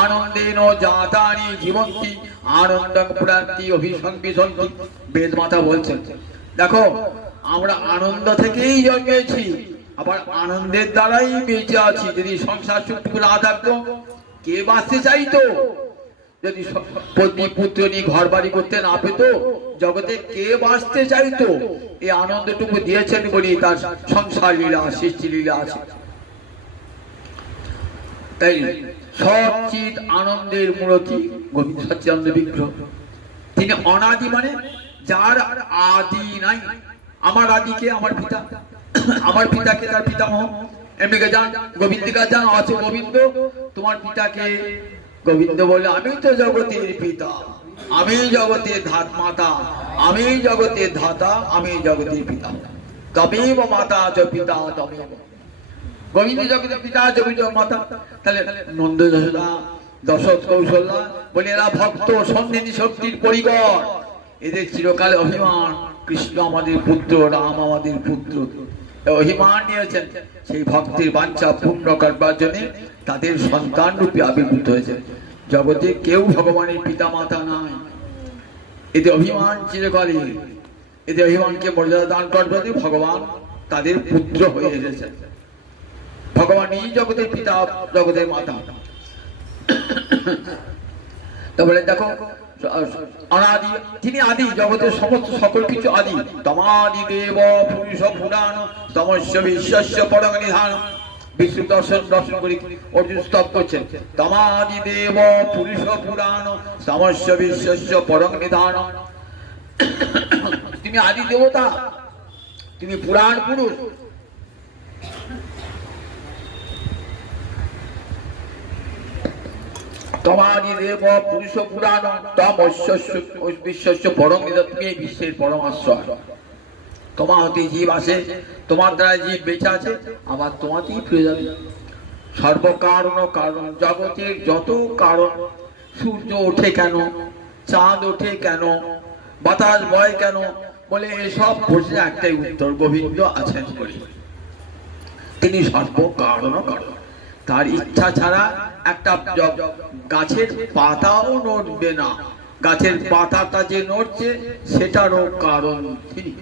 আনন্দেন জাতানি জীবন্তি আনন্দং পুরান্তি অভিসংবিশন্তি। বেদ মাতা বলছেন দেখো আমরা আনন্দ থেকেই জন্মেছি, আবার আনন্দের দ্বারাই বেঁচে আছি। যদি সংসার সুখটুকু না থাকতো কে বাঁচতে চাইতো? যদি পত্নী পুত্র নিয়ে ঘর বাড়ি করতে না পেত জগতে কে বাঁচতে চাইতো? এই আনন্দটুকু দিয়েছেন বলি তার সংসার লীলা সৃষ্টি লীলা আছে। তাই সচিত আনন্দের মূর্তি গোবিন্দ সচ্চিদানন্দ বিগ্রহ। তিনি অনাদি মানে যার আদি নাই। আমার আদিকে আমার পিতা, আমার পিতাকে তার পিতামহ। এমনিকে যান গোবিন্দিকা যান আছে গোবিন্দ, তোমার পিতাকে গোবিন্দ বলে আমি তো জগতের পিতা, আমি জগতের মাতা, আমি জগতের ধাতা, আমি জগতের পিতা। তমেব মাতা চ পিতা তমেব। গোবিন্দ জগতের পিতা জগৎ মাতা। তাহলে নন্দ যশোদা দশরথ কৌশল্যা বলে এরা ভক্ত সন্ধিনী শক্তির পরিকর। এদের চিরকাল অভিমান কৃষ্ণ আমাদের পুত্র, রাম আমাদের পুত্র, অভিমান নিয়েছেন। সেই ভক্তের বাঞ্ছা পূর্ণ করবার জন্য তাদের সন্তান রূপে আবির্ভূত হয়েছে। জগতে কেউ ভগবানের পিতা মাতা নাই। এদের অভিমান চিরকালে, এদের অভিমানকে মর্যাদা দান করবে ভগবান তাদের পুত্র হয়ে এসেছে। ভগবান এই জগতের পিতা জগতের মাতা। তারপরে দেখো অনাদি, তিনি আদি, জগতের সমস্ত সকল কিছু আদি। তমাদি দেব পুরুষ পুরাণ তমস্য বিশ্বস্য পরম নিধান। বিষ্ণু দর্শন করে অর্জুন স্তব করছেন তমাদি দেব পুরুষ পুরাণ তমস্য বিশ্বস্য পরম নিধান। তুমি আদি দেবতা, তুমি পুরাণ পুরুষ। তমাদি দেব পুরুষ পুরাণ তমস্য বিশ্বস্য পরম নিধান। তুমি এই বিশ্বের পরম আশ্রয়। তোমার হতে জীব আসে, তোমার দ্বারা জীব বেঁচে আছে, আবার তোমাতেই ফিরে যাবে। সর্বকারণ কারণ, জগতের যত কারণ, সূর্য ওঠে কেন, চাঁদ ওঠে কেন, বাতাস বয় কেন, বলে এসব প্রশ্নের একটাই উত্তর, গোবিন্দ আছেন বলে। তিনি সর্বকারণ কারণ। তার ইচ্ছা ছাড়া একটা গাছের পাতাও নড়বে না। গাছের পাতাটা যে নড়ছে সেটারও কারণ তিনি।